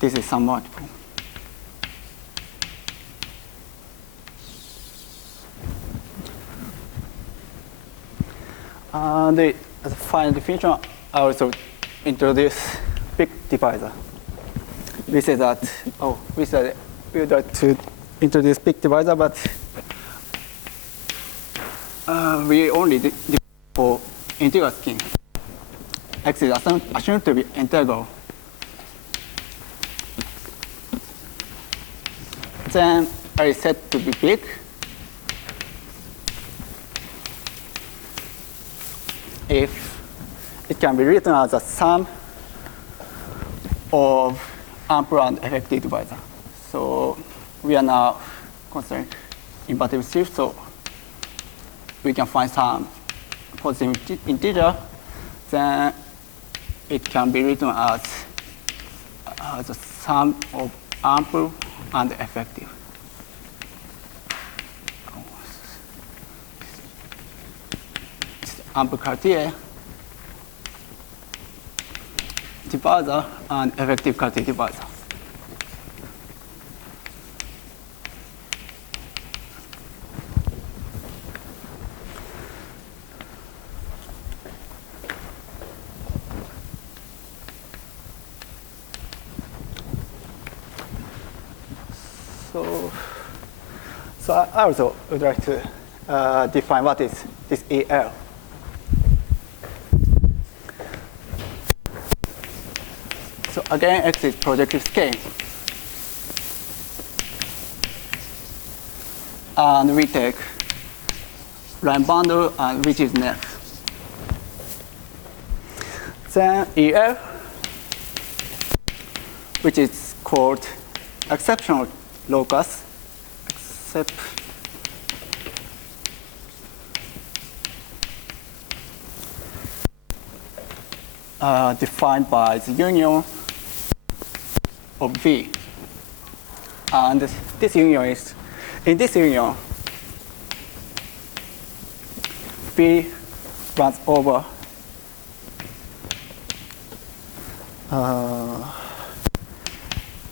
this is some multiple. And as a final definition, I also introduce big divisor. We say that, we would like to introduce big divisor, but we only define for integral scheme. X is assumed to be integral. Then R is said to be big. If it can be written as a sum of ample and effective divisor. So we are now considering invertible shift, so we can find some positive integer, then it can be written as a sum of ample and effective. Ample Cartier divisor and effective Cartier divisor. So I also would like to define what is this EL. So again, X is projective scale. And we take line bundle and which is net. Then EL, which is called exceptional locus, defined by the union of V. And this union is, in this union, V runs over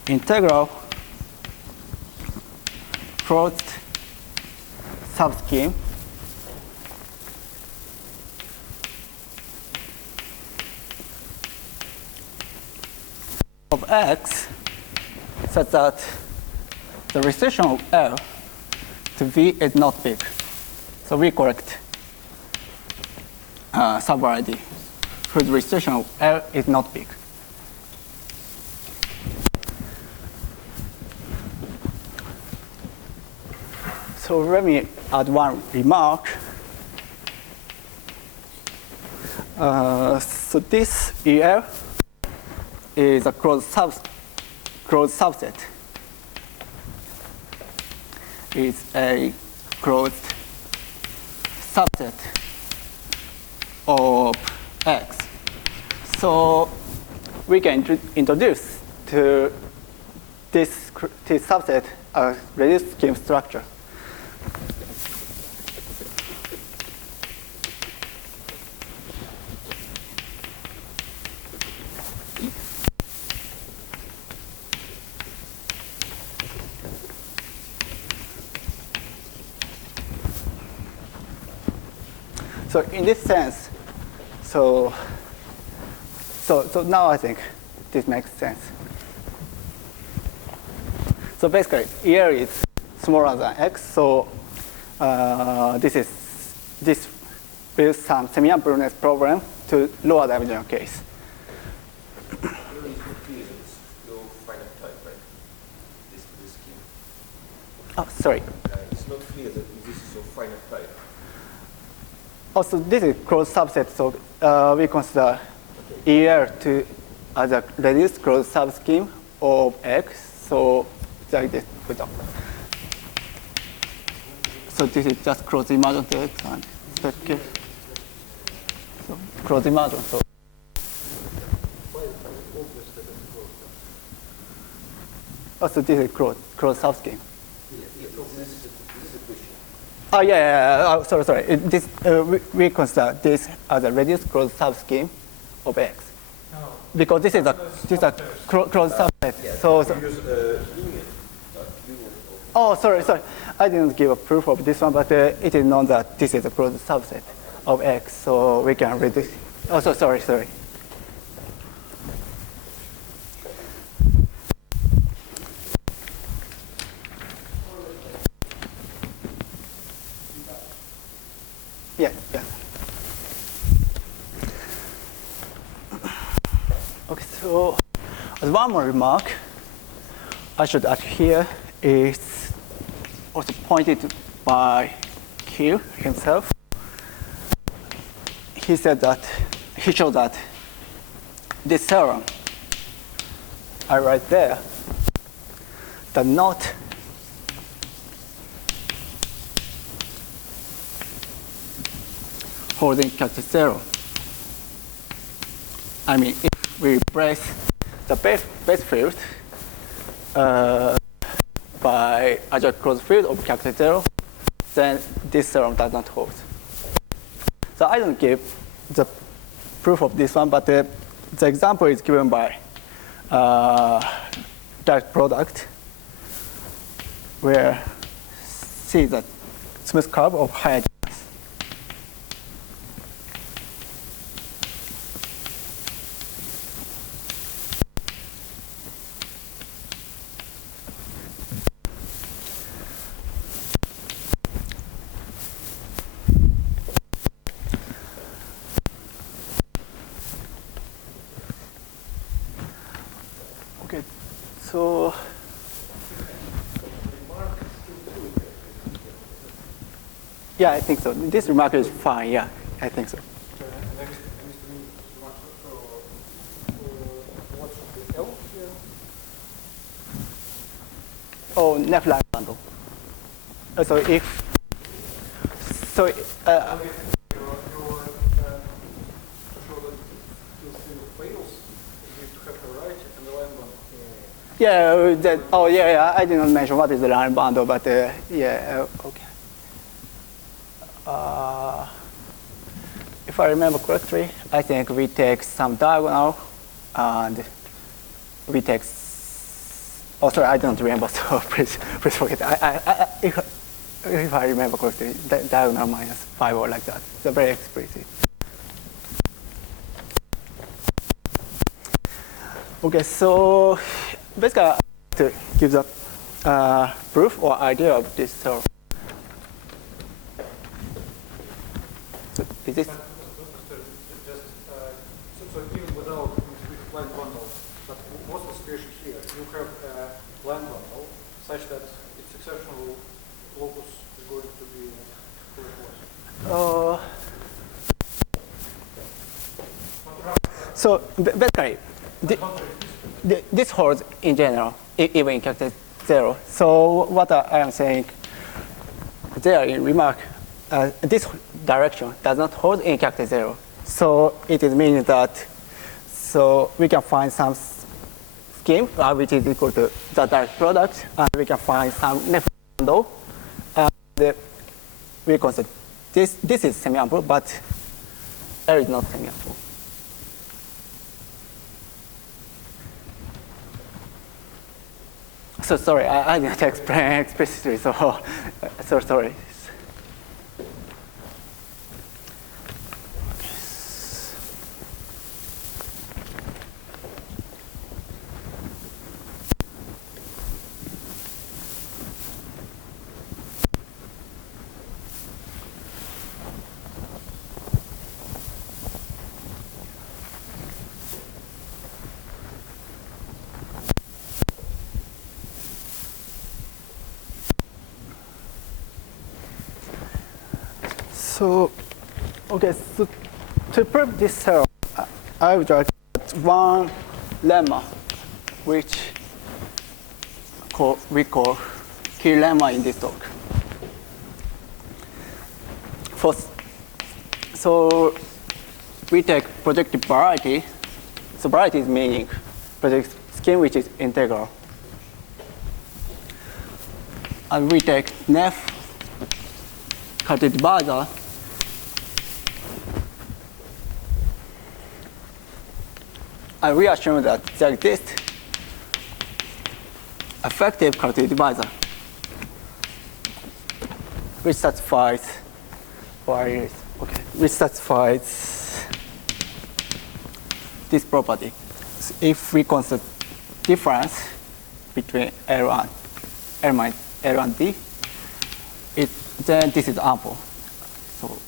integral closed subscheme of X such that the restriction of L to V is not big. So we correct sub-variety whose restriction of L is not big. So let me add one remark. So this EL is a closed subset. It's a closed subset of X. So we can introduce to this subset a reduced scheme structure. So in this sense, so now I think this makes sense. So basically, EL is smaller than X. So this builds some semi-ampleness problem to lower dimensional case. Oh, sorry. It's not clear that this is so finite type. Also, this is closed subset, so we consider EL to as a reduced closed subscheme of X. So like this. So this is just closed immersion to X and spec case. So closed immersion. So also this is closed subscheme. Oh yeah. Sorry. This we consider this as a reduced closed subscheme of X, because this is a closed subset subset. So You use union. oh, sorry. I didn't give a proof of this one, but it is known that this is a closed subset of X, so we can reduce. Oh, so sorry. Yeah. Okay, so as one more remark, I should add here is also pointed by Keel himself. He showed that this theorem I write there does not hold in character 0. I mean, if we replace the base field by adjoint closed field of character 0, then this theorem does not hold. So I don't give the proof of this one, but the example is given by direct product, where see the smooth curve of higher distance. Okay, so yeah, I think so. This remark is fine. Yeah, I think so. What should be L here? Oh, left line bundle. So if so, To show that this thing fails, you need to have a right and a line bundle. yeah. I did not mention what is the line bundle, but yeah, okay. If I remember correctly, I think we take some diagonal, and we take. Oh, sorry, I don't remember. So please forget. If I remember correctly, diagonal minus 5 or like that. It's very explicit. Okay, so basically, I have to give the proof or idea of this theorem. So is this? So even without with line bundle, but what's the situation here? You have a line bundle such that its exceptional locus is going to be correct. So basically, this holds in general, even in character 0. So what I am saying there in remark, this direction does not hold in character 0. So it is meaning that so we can find some scheme which is equal to the direct product, and we can find some left bundle. We consider this is semi-ample, but L is not semi-ample. So sorry, I didn't explain explicitly, so sorry. So, okay, so to prove this theorem, I would write one lemma, which we call key lemma in this talk. First, so we take projective variety. So variety is meaning projective scheme which is integral. And we take nef Cartesian divisor and we assume that there exists effective quality divisor, which satisfies this property. So if we consider difference between L and D, then this is ample. So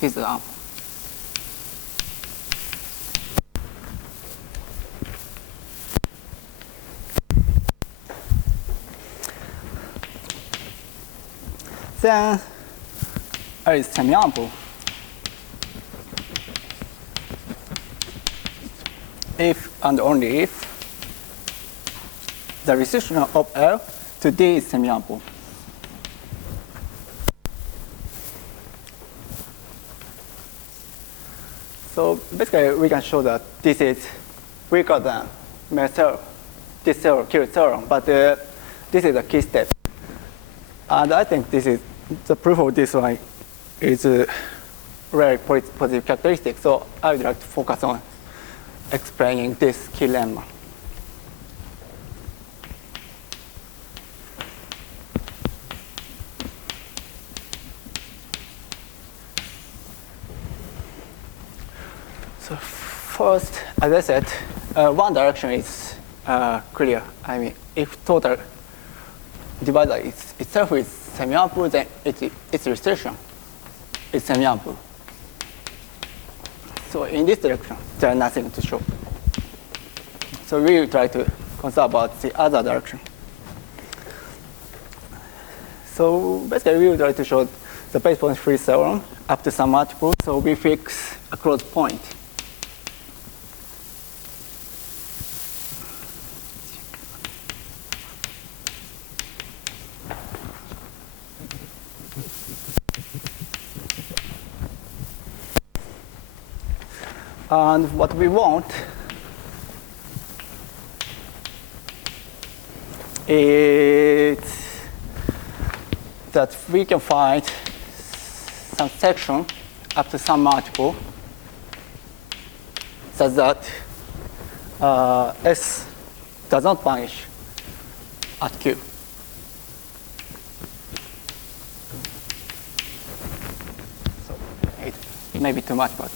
this is ample. Then L is semi-ample if and only if the restriction of L to D is semi-ample. So basically, we can show that this is weaker than this theorem, Keel theorem, but this is a key step. And I think this is the proof of this one is a very positive characteristic. So I would like to focus on explaining this key lemma. So first, as I said, one direction is clear. I mean, if total divisor itself is semi-ample, then its restriction is semi-ample. So in this direction, there is nothing to show. So we will try to consider about the other direction. So basically, we will try to show the base point free theorem up to some multiple. So we fix a closed point. And what we want is that we can find some section up to some multiple such that S does not vanish at Q. So it may be too much, but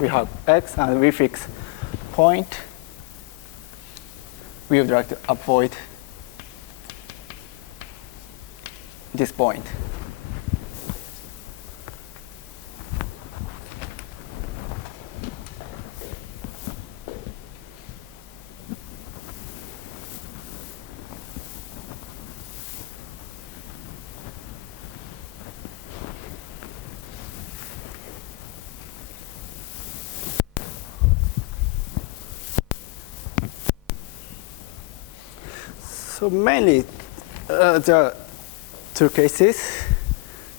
we have X and we fix point. We would like to avoid this point. So mainly, there are two cases.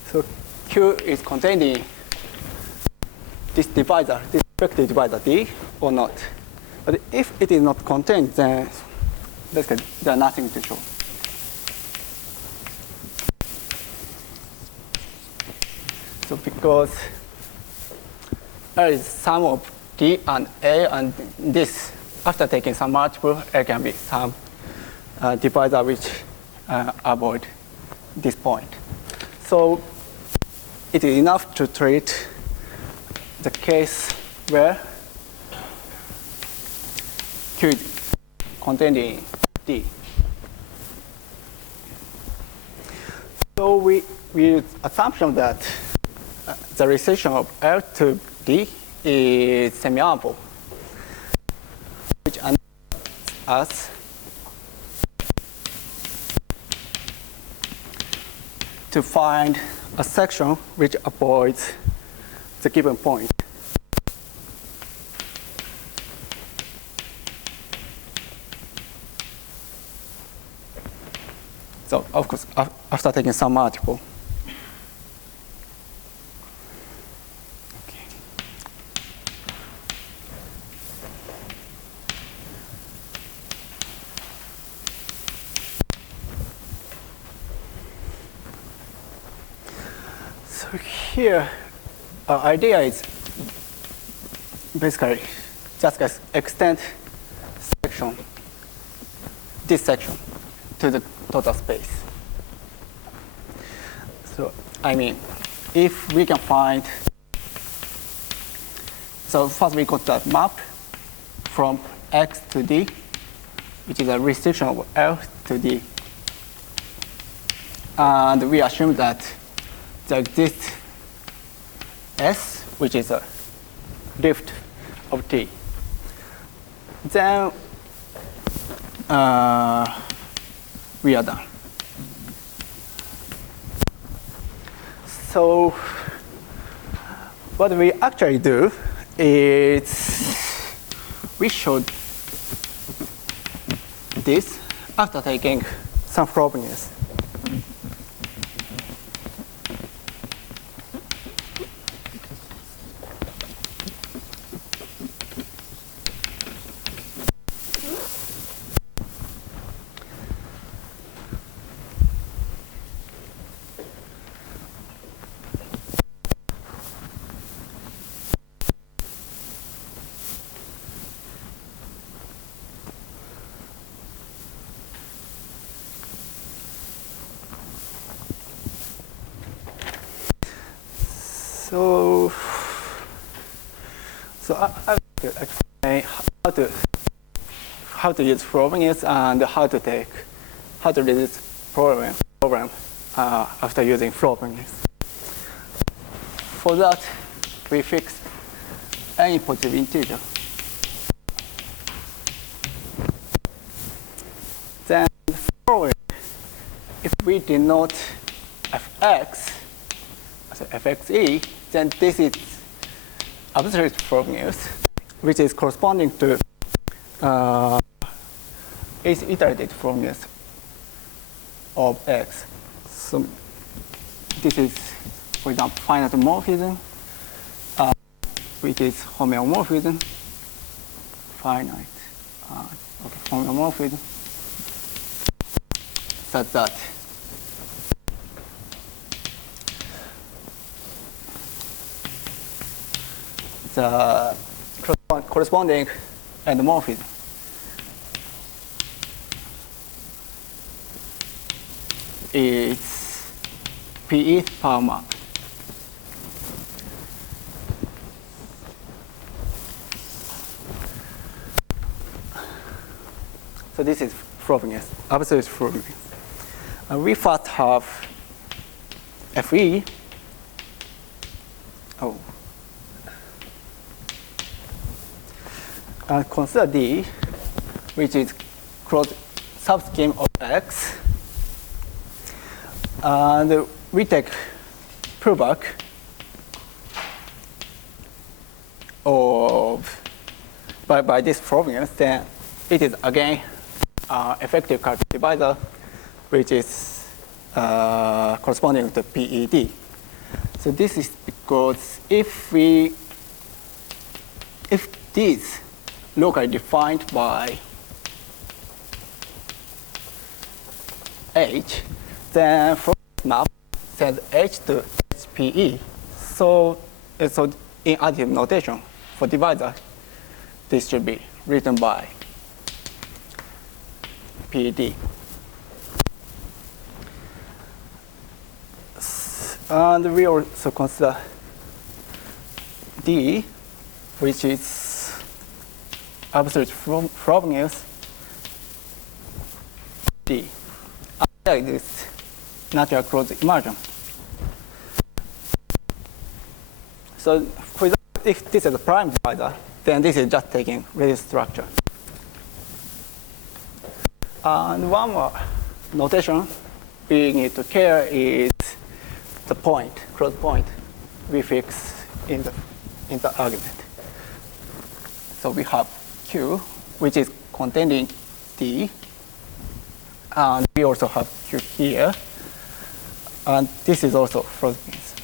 So Q is contained in this divisor, this effective divisor D, or not. But if it is not contained, then basically there's nothing to show. So because L is sum of D and A, and this, after taking some multiple, L can be some divisor which avoid this point. So it is enough to treat the case where Q is contained in D. So we use assumption that the restriction of L to D is semi-ample, which allows us to find a section which avoids the given point. So of course, after taking some multiple. So here, our idea is basically just extend section this section to the total space. So, I mean, if we can find, so first we consider map from X to D, which is a restriction of L to D. And we assume that there exists S, which is a drift of T. Then we are done. So what we actually do is we show this after taking some probabilities. So I will explain how to use probabilities and how to read this program after using probabilities. For that, we fix any positive integer. Then forward, if we denote fx as fxe, then this is absolute probabilities, which is corresponding to is iterated probabilities of x. So this is, for example, finite morphism, which is homeomorphism, finite homeomorphism, such that the corresponding endomorphism is PE power map. So this is probabilities, absolute probabilities. And we first have FE. And consider D, which is closed subscheme of X. And we take pullback of by this probability, then it is again effective character divisor, which is corresponding to PED. So this is because if these locally defined by H, then from map sends H to HPE. So in additive notation for divisor, this should be written by PED. And we also consider D, which is absolute probabilities D. Like this natural closed immersion. So for example, if this is a prime divisor, then this is just taking radius structure. And one more notation we need to care is the point, close point we fix in the argument. So we have Q, which is containing D, and we also have Q here, and this is also probabilities,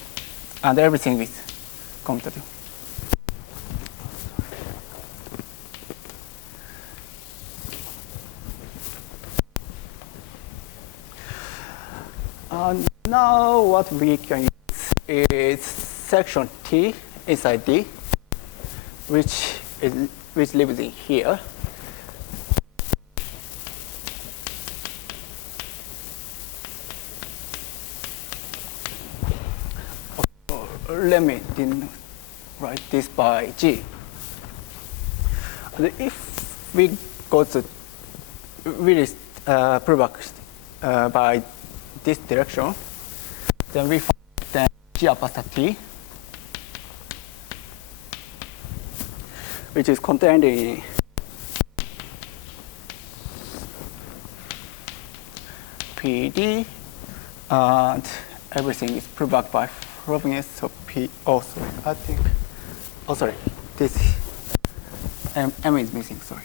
and everything is commutative. And now what we can use is section T inside D, which lives in here. let me write this by G. And if we go to really product by this direction, then we find that G apostrophe T, which is contained in PD, and everything is provoked by frothiness. So P. Oh, sorry. I think. Oh, sorry. This M is missing. Sorry.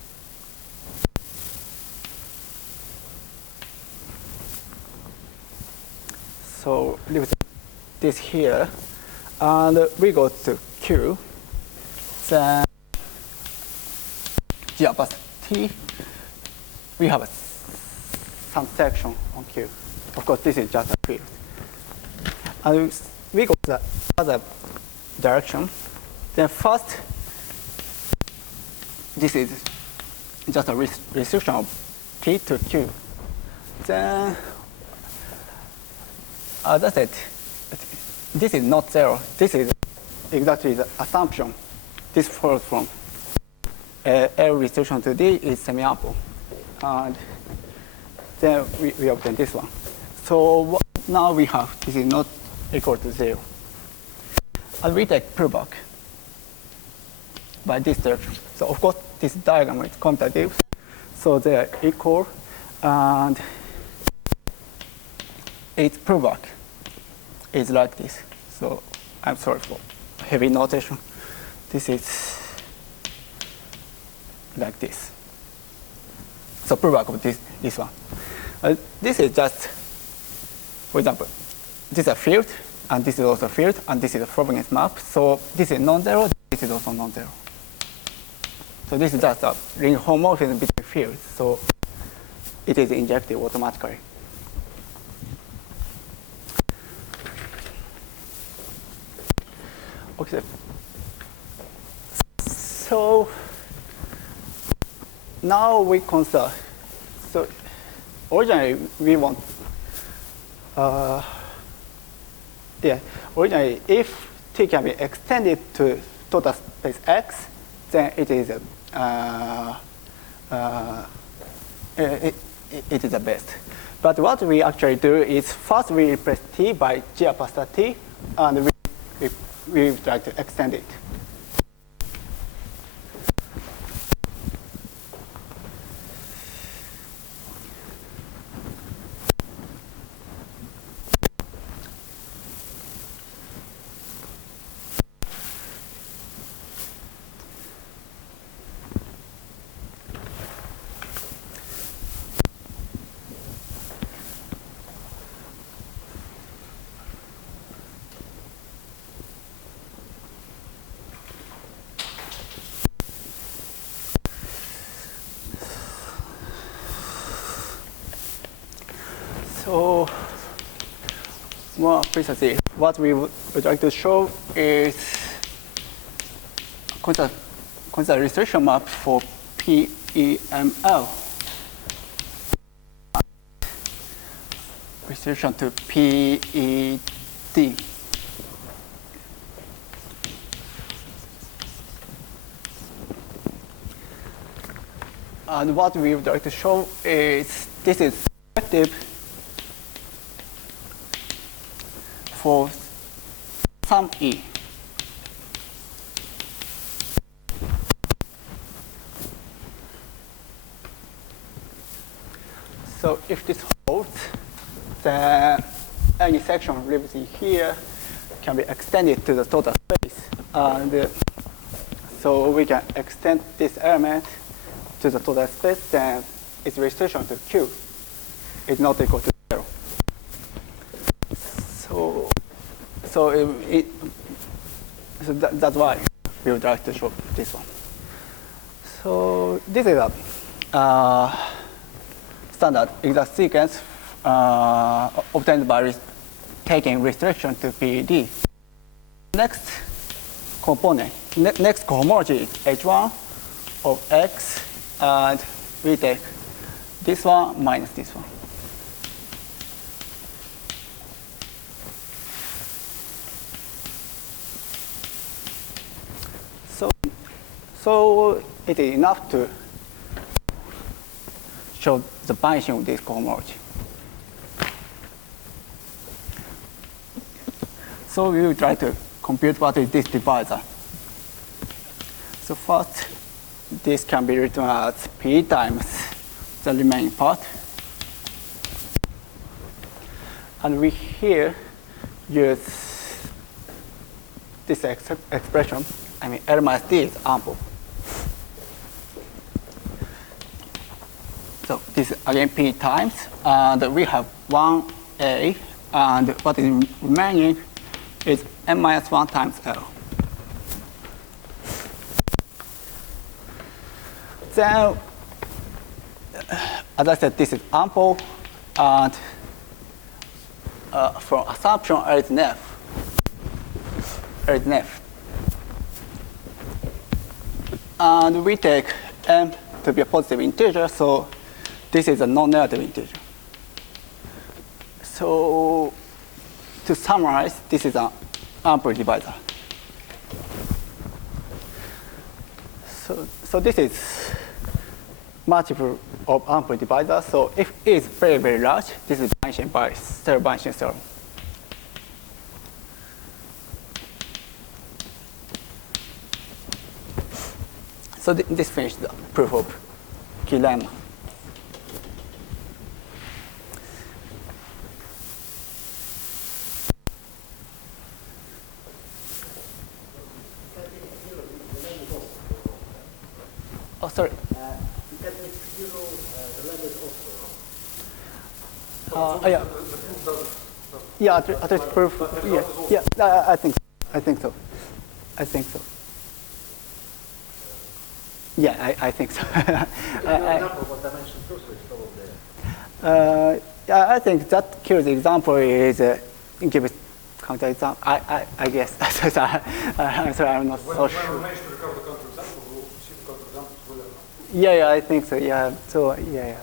So leave this here, and we go to Q. Then G apostrophe T. We have some section on Q. Of course, this is just a field. And we go to the other direction. Then first, this is just a restriction of T to Q. Then, as I said, this is not zero. This is exactly the assumption. This follows from L restriction to D is semi-ample. And then we obtain this one. So now we have this is not equal to 0. And we take pullback by this direction. So of course this diagram is commutative, so they are equal, and its pullback is like this. So I'm sorry for heavy notation. This is like this. So pullback of this one. This is just, for example, this is a field, and this is also a field, and this is a frothiness map. So this is non-zero, this is also non-zero. So this is just a ring homomorphism between fields. So it is injected automatically. Okay. So now we consider. So originally we want. Originally, if T can be extended to total space X, then it is it is the best. But what we actually do is first we replace T by G apostrophe T, and we try to extend it. So more precisely, what we would like to show is consider restriction map for PEML. Restriction to PED. And what we would like to show is this is effective for some E. So if this holds, then any section lived in here can be extended to the total space. And so we can extend this element to the total space, then its restriction to Q is not equal to 0. So that's why we would like to show this one. So this is a standard exact sequence obtained by taking restriction to PED. Next component, next cohomology is H1 of X, and we take this one minus this one. So it is enough to show the vanishing of this cohomology. So we will try to compute what is this divisor. So first, this can be written as P times the remaining part. And we here use this expression. I mean, L minus D is ample. So this is again P times, and we have 1A, and what is remaining is n minus 1 times L. Then, as I said, this is ample, and from assumption L is F. L is F. And we take m to be a positive integer, so this is a non-negative integer. So to summarize, this is an ample divisor. So this is multiple of ample divisor. So if it is very, very large, this is vanishing by stereo-vanishing theorem. So this finished the proof of Keel lemma. Oh, sorry. That makes zero, the lemma is also wrong. Yeah. Yeah, at least proof. Yeah, I think so. I think so. Yeah, I think so. What dimension also is probably. Yeah, I think that Keel's example is give it counter example. I guess. I'm sorry, I'm not so sure. When we manage to recover the counterexample, we'll see the counterexamples will learn. Yeah, I think so. Yeah, so yeah.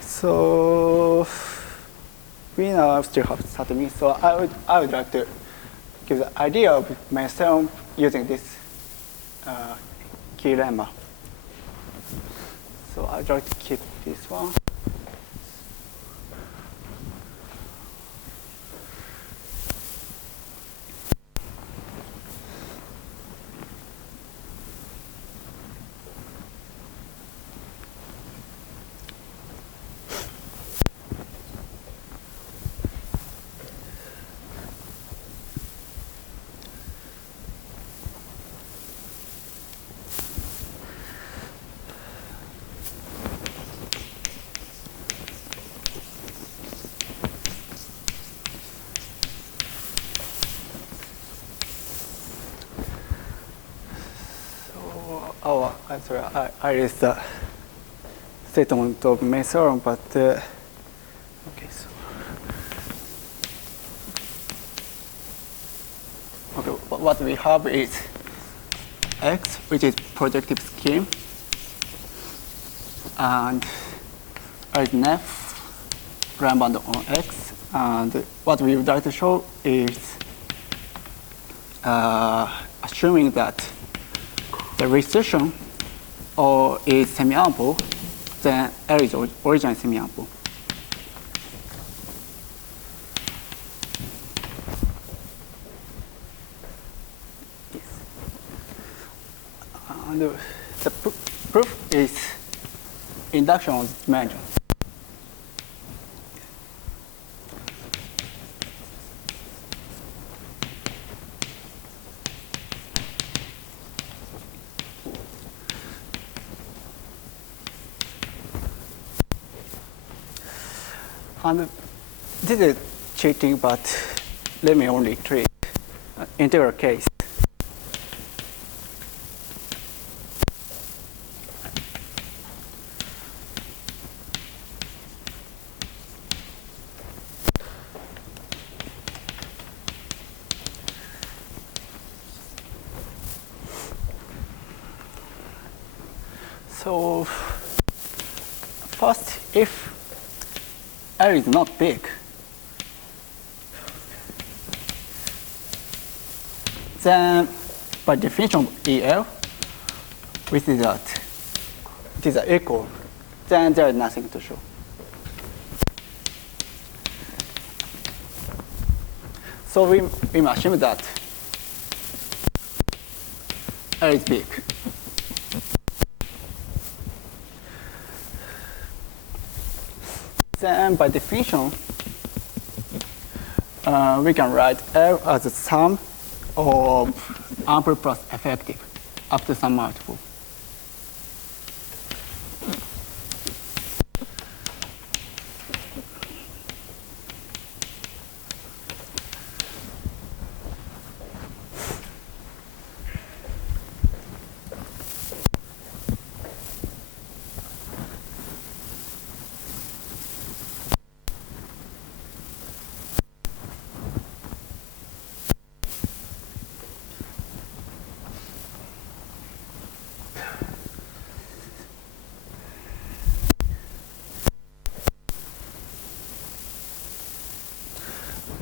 So we now still have Satomi. So I would like to give the idea of my theorem using this Keel lemma. So I'd like to keep this one. Oh, I'm sorry. I raised the statement of main theorem, but okay. So okay, what we have is X, which is projective scheme, and F gram band on X, and what we would like to show is assuming that the recession is semi-ample, then L is originally semi-ample. Yes. And the proof is induction on this dimension. And this is cheating, but let me only treat integral case. So first, if L is not big, then by definition of EL, we see that these are equal, then there is nothing to show. So we assume that L is big. Then by definition, we can write L as the sum of ample plus effective up to some multiple.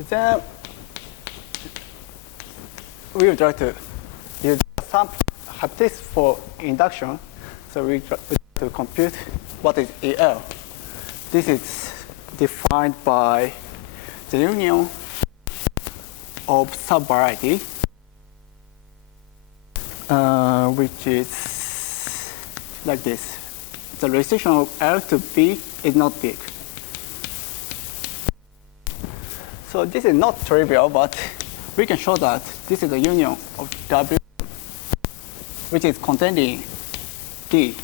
Then we would try to use some hypothesis for induction. So we try to compute what is EL. This is defined by the union of subvariety, which is like this. The relation of L to B is not big. So this is not trivial, but we can show that this is a union of W, which is contained in D.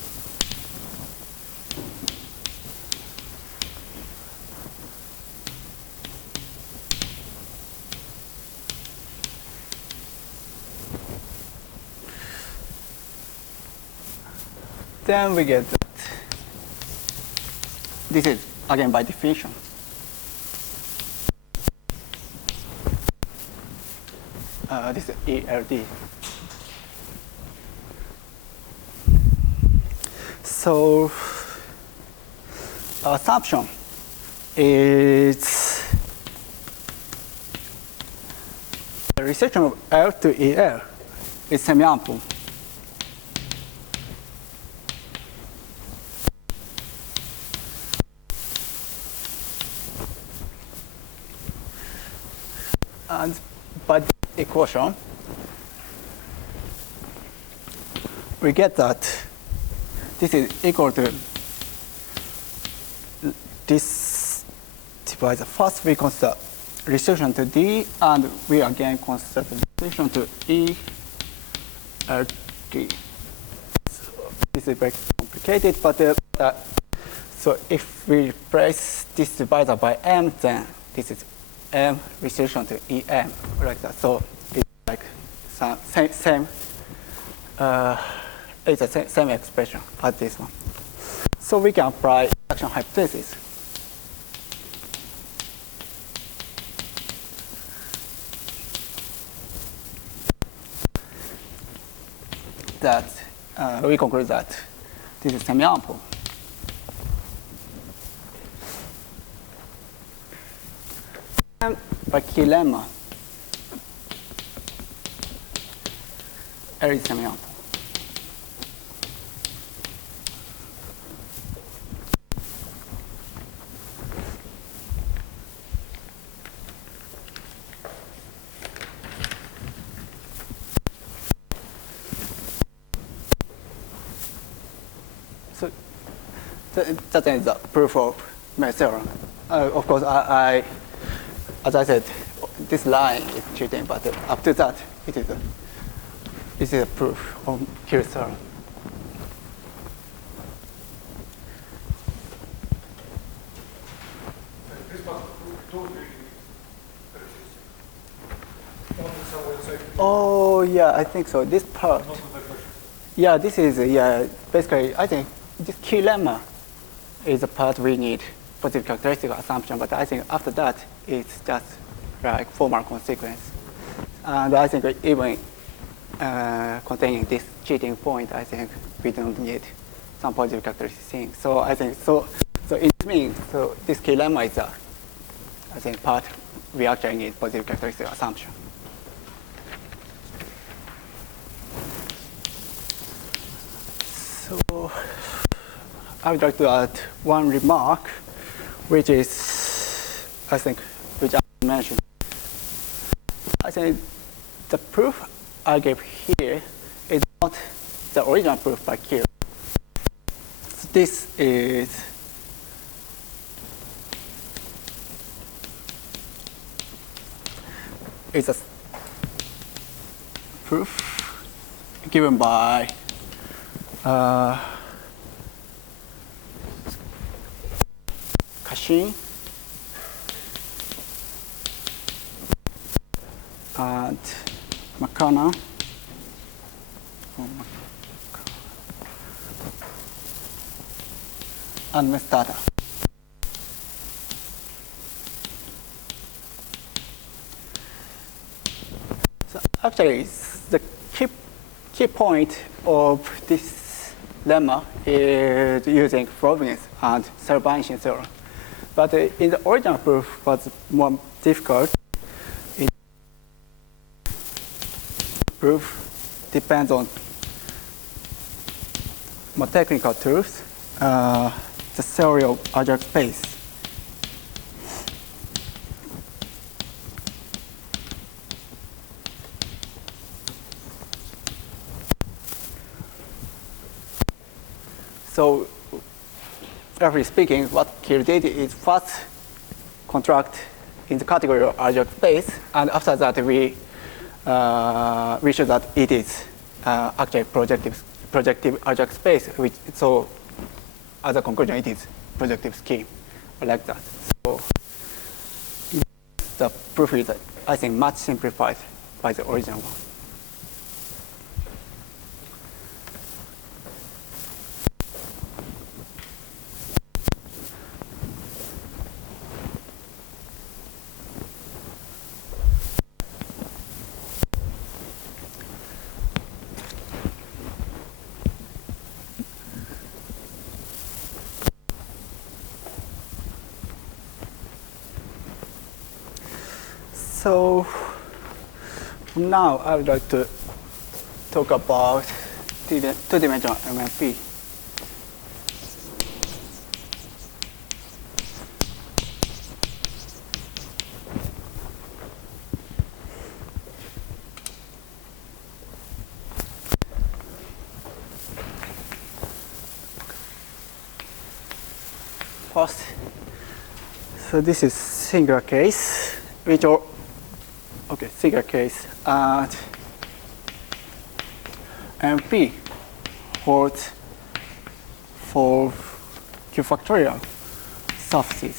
Then we get that this is again by definition. This is ELD. So assumption is the relation of L to EL is semi-ample. And by this equation, we get that this is equal to this divisor. First, we consider restriction to D, and we again consider restriction to E, L, D. So this is very complicated, but so if we replace this divisor by M, then this is M restriction to EM, like that. So it's like same it's the same expression as this one. So we can apply induction hypothesis. That we conclude that this is semi-ample. By Keel lemma, L is semi-ample. So that is the proof of my theorem. Of course, as I said, this line is cheating, but up to that, it is a proof of Keel's theorem. This part totally Oh yeah, I think so. This part. Yeah, this is basically I think this Keel lemma is the part we need positive characteristic assumption, but I think after that it's just like formal consequence. And I think even containing this cheating point, I think we don't need some positive characteristic thing. So I think so it means so this Keel lemma is I think part we actually need positive characteristic assumption. I would like to add one remark, which is, I think, which I mentioned. I think the proof I gave here is not the original proof by Keel. So this is a proof given by Kashin and McConnell. And Mestata. So actually, the key point of this lemma is using Frobenius and self-vanishing theorem. But in the original proof was more difficult. It proof depends on more technical tools, the theory of Azure space. So, roughly speaking, what Keel did is first construct in the category of Azure space, and after that we show that it is actually projective Azure space. So, as a conclusion, it is projective scheme, like that. So, the proof is, I think, much simplified by the original one. So now I would like to talk about two-dimensional MMP. First, so this is single case, single case, and MP holds for Q factorial surfaces.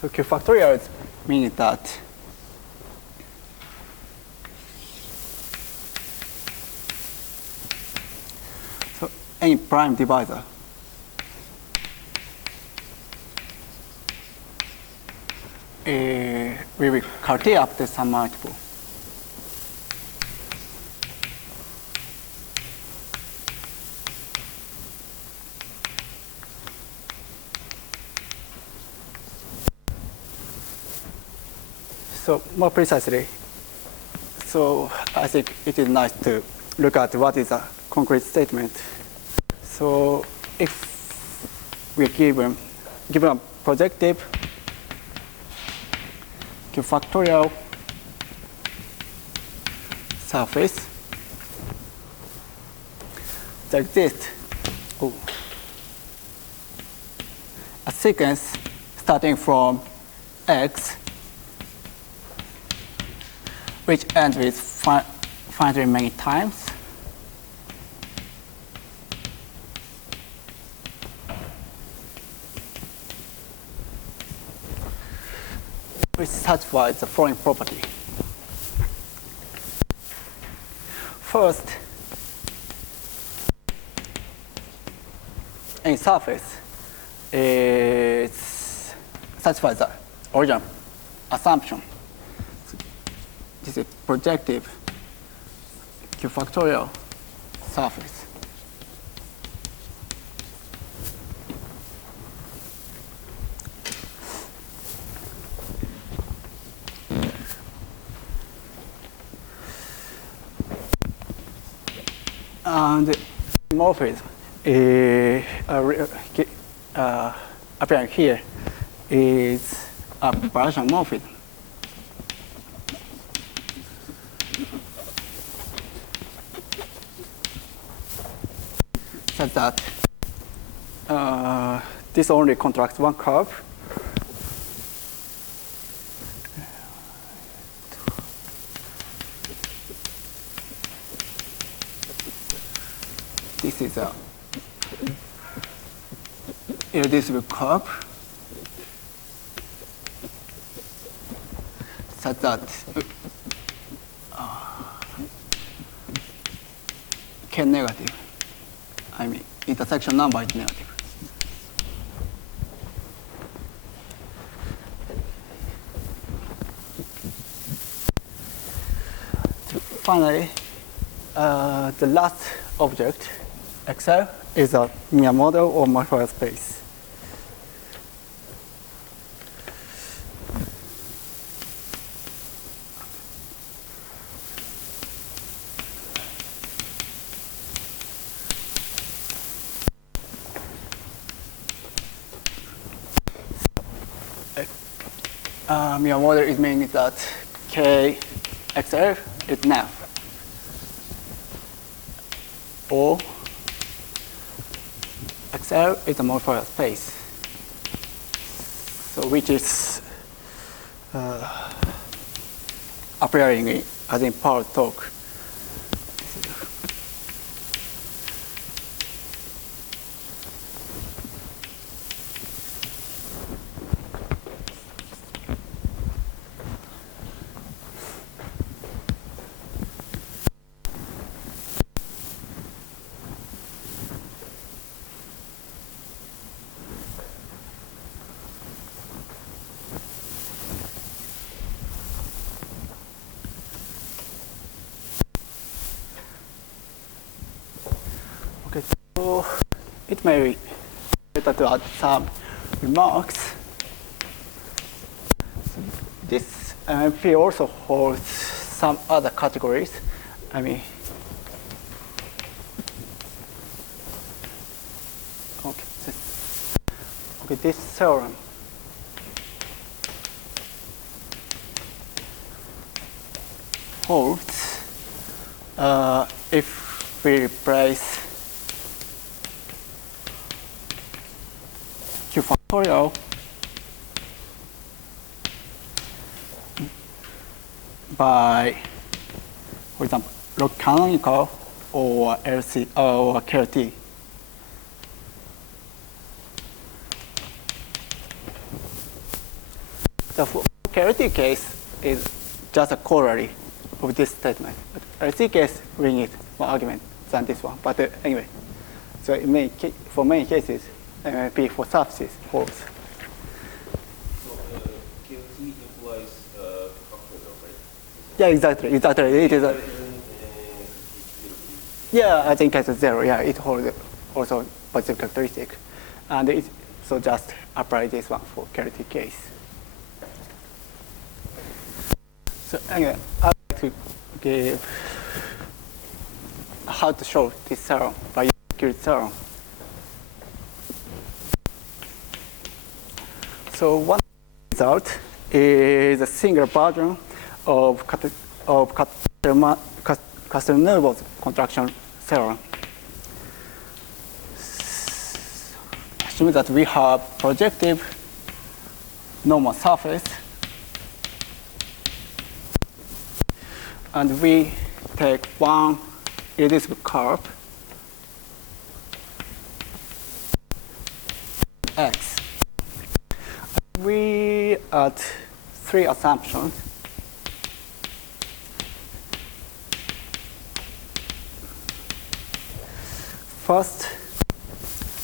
So Q factorial means that any prime divisor we will calculate up the sum multiple. So more precisely, so I think it is nice to look at what is a concrete statement. So if we are given a projective Q factorial surface that exists a sequence starting from X, which ends with finitely many times. Which satisfies the following property. First, any surface satisfies the original assumption. So this is projective Q factorial surface. And morphism appearing here is a partial morphism. Such that this only contracts one curve. This is a irreducible curve such that k negative. I mean, intersection number is negative. Finally, the last object, XL, is a mere model or modifier space. Mere model is meaning that KXL is nav. Or XL is a modifier space. So which is appearing as in power talk. Okay, so it may be better to add some remarks. So this MMP also holds some other categories. I mean, this theorem holds if we replace Q factorial by, for example, log canonical or LC or KLT. The KLT case is just a corollary of this statement. But LC case, we need more argument than this one. But anyway, so for many cases, MMP for surfaces holds. So KLT implies factorial, right? Yeah, exactly. It is a, yeah, I think it's a 0. Yeah, it holds also positive characteristic. And so just apply this one for KLT case. So anyway, I'd like to give how to show this theorem by using Keel theorem. So one result is a single version of Castelnuovo's contraction theorem. Assume that we have projective normal surface, and we take one irreducible curve x. We add 3 assumptions. First,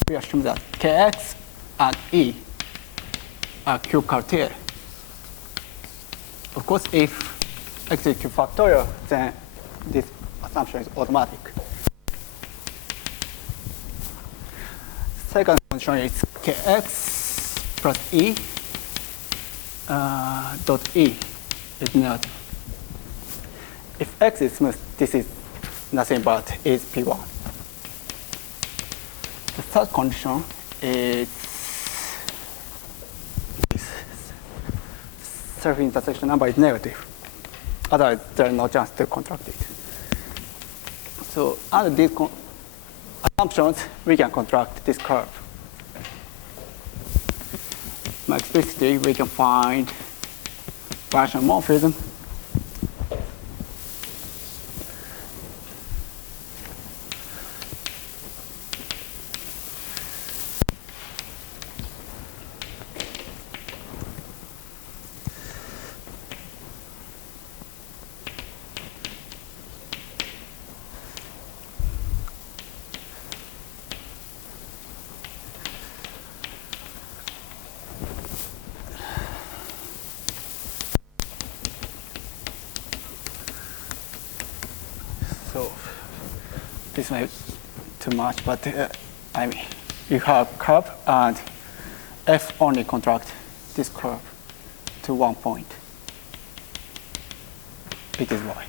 we assume that kx and e are Q Cartier. Of course, if x is Q factorial, then this assumption is automatic. Second condition is kx plus e dot e is negative. If x is smooth, this is nothing but is P1. The third condition is self-intersection number is negative. Otherwise, there is no chance to contract it. So under these assumptions, we can contract this curve. More explicitly, we can find Bayesian morphism. So this may be too much, but I mean, you have curve and f only contract this curve to one point. It is y.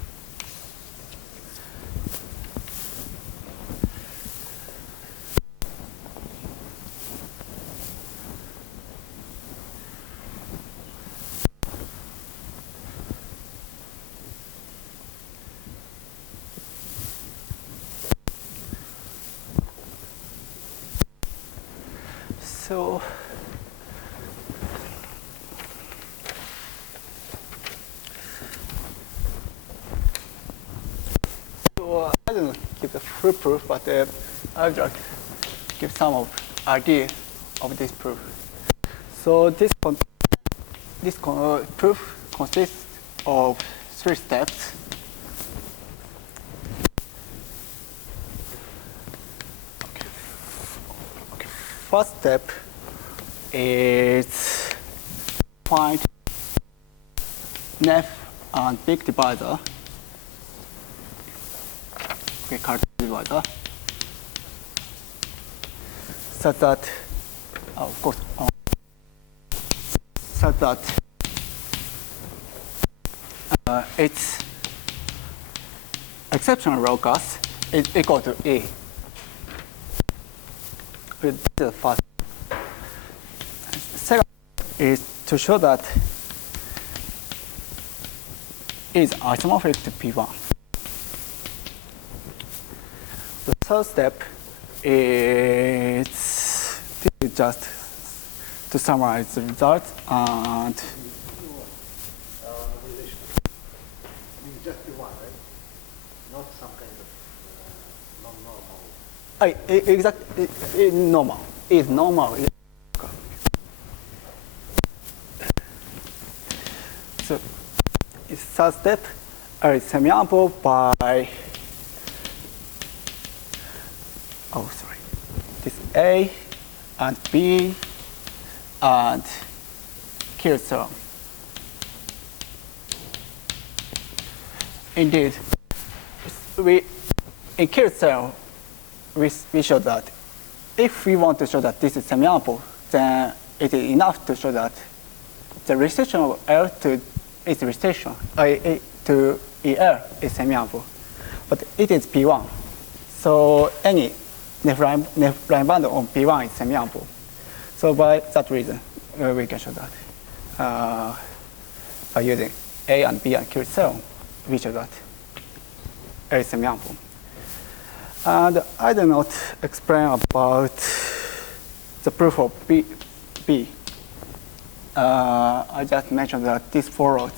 So I don't give the full proof, but I'll just give some of idea of this proof. So this proof consists of 3 steps. First step is find NEF and big divisor, cardinal divisor, such that, of course, such that its exceptional locus is equal to A. This is the first. Second is to show that it is isomorphic to P1. The third step is just to summarize the results and Just P1, right? Not some kind of non-normal. Exactly, normal. Is normal. So, its third step is semi-ample by this A and B and Keel theorem. Indeed, in Keel theorem, we show that if we want to show that this is semi-ample, then it is enough to show that the restriction of L to its restriction to EL is semi-ample. But it is P1. So any line bundle on P1 is semi-ample. So by that reason, we can show that by using A and B and Keel theorem, we show that L is semi-ample. And I did not explain about the proof of B. I just mentioned that this follows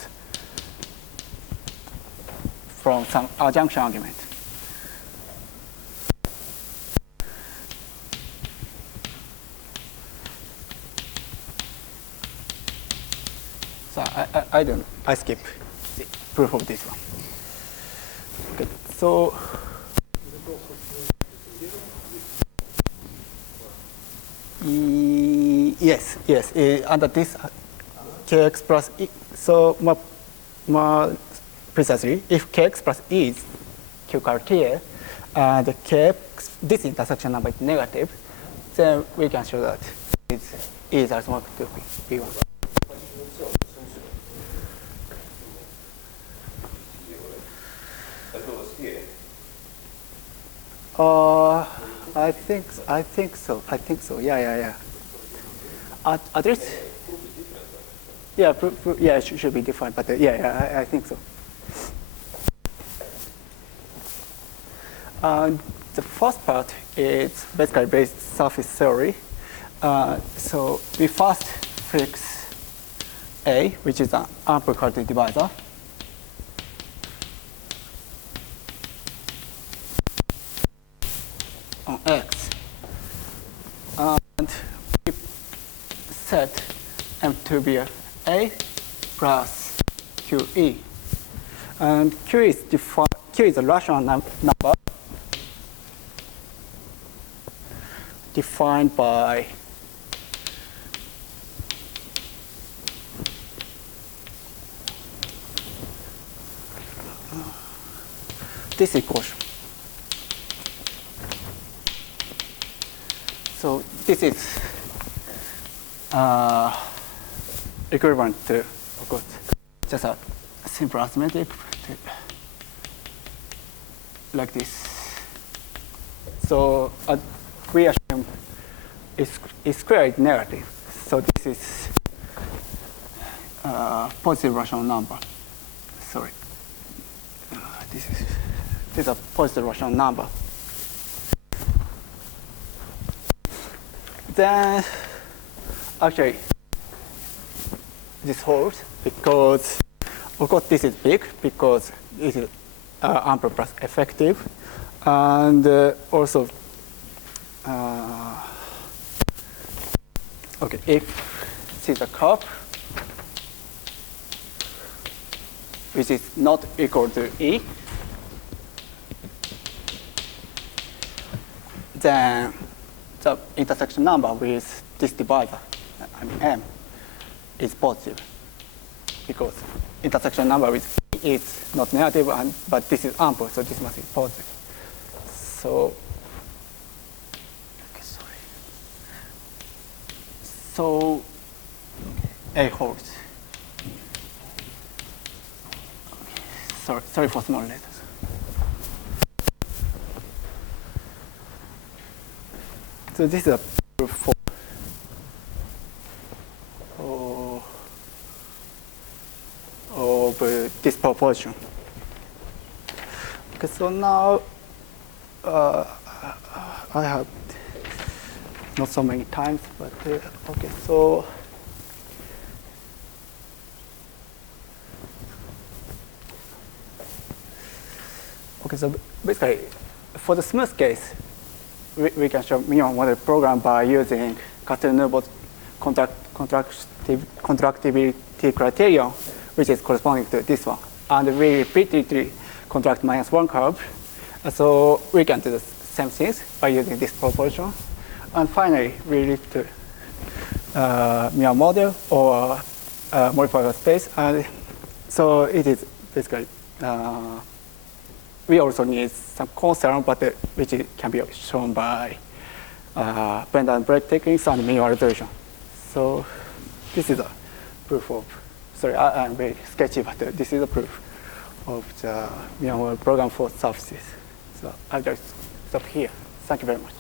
from some adjunction argument. So I skip the proof of this one. Okay, so. Yes. Under this kx plus e. So more precisely, if kx plus e is Q Cartier and kx, this intersection number is negative, then we can show that E is isomorphic to P1. I think so. Yeah. At least. Yeah, yeah, it should be different, but yeah, I think so. The first part is basically based surface theory. So we first fix A, which is an ample quality divisor. On X. And we set M to be A plus QE. And Q is a rational number defined by this equation. So this is equivalent to, of course, just a simple arithmetic like this. So we assume is square is negative. So this is positive rational number. Sorry, this is a positive rational number. Then actually this holds because of course this is big because it is ample plus effective, and also okay, if this is a curve which is not equal to E, then the intersection number with this divisor, I mean M, is positive because intersection number with E is not negative, but this is ample, so this must be positive. So, okay, sorry. So A holds. Okay. Sorry for small letters. So this is a proof for of this proportion. Okay, so now I have not so many times, but okay, so basically for the smooth case, we can show minimum model program by using Castelneuveau's contractibility criterion, which is corresponding to this one. And we repeatedly contract -1 curve. So we can do the same things by using this proportion. And finally, we lead to mirror model or modifiable space. And so it is basically, we also need some concern, but which can be shown by blend and break techniques and miniaturization. So this is a proof of, sorry, I'm very sketchy, but this is a proof of the program for surfaces. So I'll just stop here. Thank you very much.